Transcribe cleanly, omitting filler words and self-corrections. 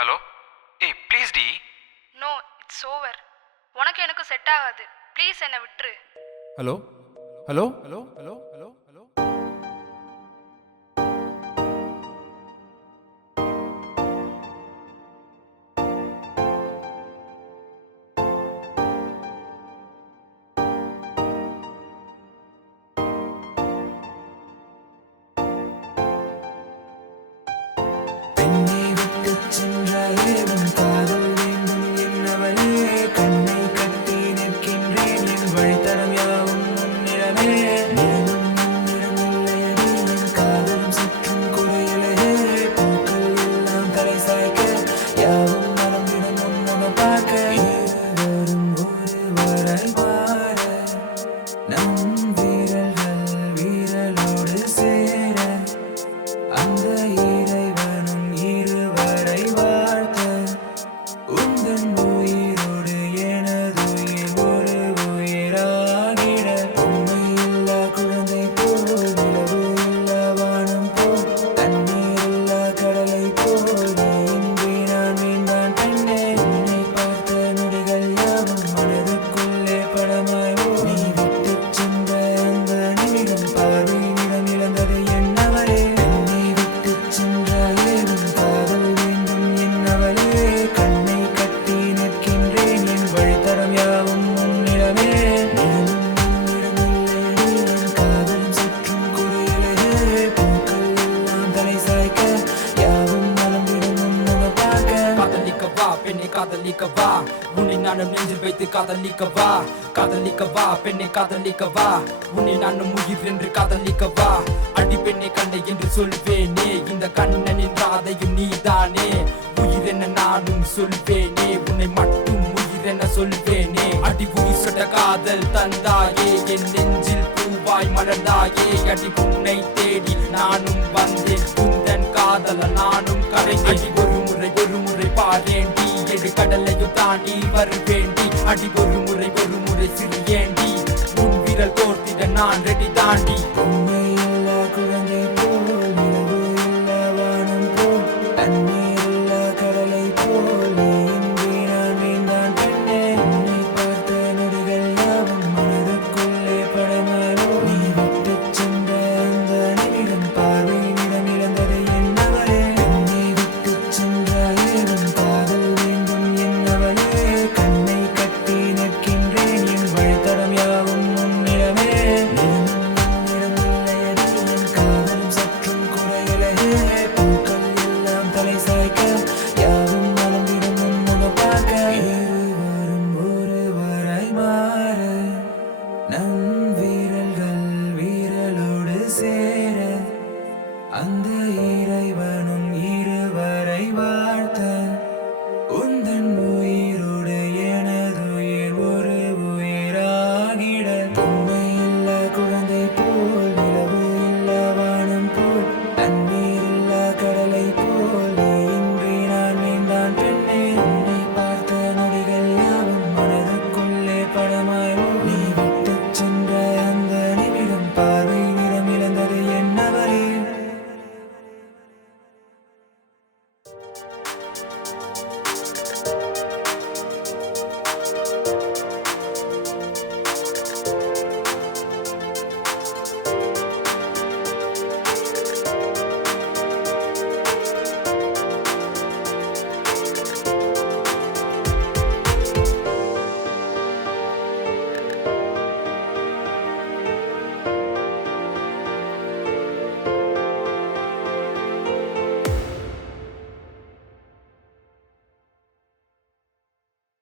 Hello? ஏய் please டி. No, it's over. உனக்கு எனக்கு செட் ஆகாது. ப்ளீஸ் என்னை விட்டுரு. Hello hello hello hello hello hello. பெண்ணை விட்டு சென்றாயே உன் காதல் வேண்டும் என்னவளே கண்ணை கட்டி நிற்கின்றேன் என் வழித்தடம் யாவும் முன்னிடமே நிழலும் முன்னிடமில்லையடி என் காதலும் சுற்றும் குறையிலே பூக்கள் எல்லாம் தலை சாய்க்க யாவும் மறந்திடும் உன்முகம் பார்க்க இருவரும் ஒருவராய் மாற நம் வீரல்கள் வீரலோடு சேர அந்த இறைவனும் இருவரை வாழ்த்த உந்தன் உயிரோடு எனதுயிர் ஒரு உயிராகிட உண்மை இல்லா குழந்தை போல் நிலவு இல்லா வானம் போல் தண்ணீர் இல்லா கடலை போல் நீ இன்றி நான் மீண்டான் பெண்ணே உன்னை பார்த்த நொடிகள் யாவும் மனதுக்குள்ளே படமாய் நீ விட்டு சென்ற அந்த நிமிடம் பார்வை நிறம் இழந்தது என்னவளே என்னை விட்டு சென்றாயே உன் காதல் வேண்டும் என்னவளே கண்ணை கட்டி நிற்கின்றேன் என் வழித்தடம் யாவும் முன்னிடமே நிழலும் முன்னிடமில்லையடி என் காதலும் சுற்றும் குறையிலே பூக்கள் எல்லாம் தலை சாய்க்க யாவும் மலர்ந்திடும் உன்முகம் பார்க்க காதலிக்கவா பெண்ணை காதலிக்கவா உன்னை நானும் நெஞ்சில் வைத்து காதலிக்கவா காதலிக்கவா பெண்ணை காதலிக்கவா உன்னை நானும் உயிர் என்று காதலிக்கவா அடி பெண்ணை கண்டை என்று சொல்வேனே இந்த கண்ணனின் ராதையும் நீதானே உயிர் என நானும் சொல்வேனே உன்னை மட்டும் உயிர் என சொல்வேனே அடி உயிர் சொட்ட காதல் தந்தாயே என் நெஞ்சில் பூவாய் மலர்ந்தாயே அடி உன்னை தேடி நானும் வந்தேன் உந்தன் காதல நானும் கரைந்தேன் ஒரு முறை பாரேண்டி எடு கடலையும் தாண்டி வருவேண்டி அடி ஒரு முறை சிறியேண்டி உன் விரல் கோர்த்திட நான் ரெடி தாண்டி உண்மை